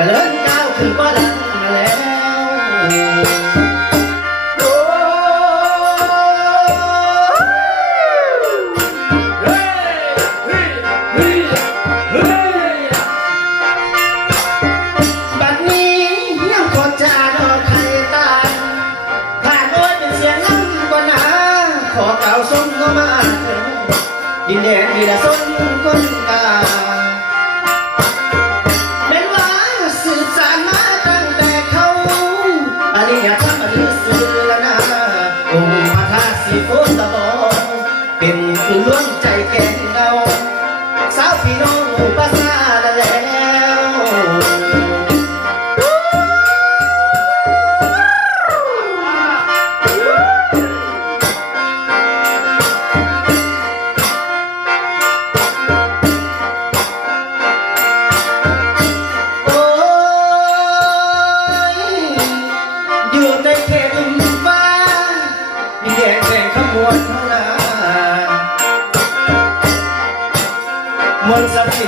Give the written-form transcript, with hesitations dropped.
ก็เลินก้าวขึ้นก็ดังแล้วบัดนี้ยังกดจะดอกไข่ตาผ่านโอ้ยเป็นเสียงน้ำก็หนาขอเก่าส่งเข้ามาดินแดนนี่ละสนคนกาแม้ว่าสื่อสารมาตั้งแต่เขาอริยธรรมอริสื่อละนาองค์พระธาตุสีโคตบองเป็นคือล้วนใจแก่เงาสาวพี่น้องภาษาแล้วอยู่ในเขตลุ่มฟ้ามีแดงแดงขมวดเท่านั้นมนต์ศักดิ์สิท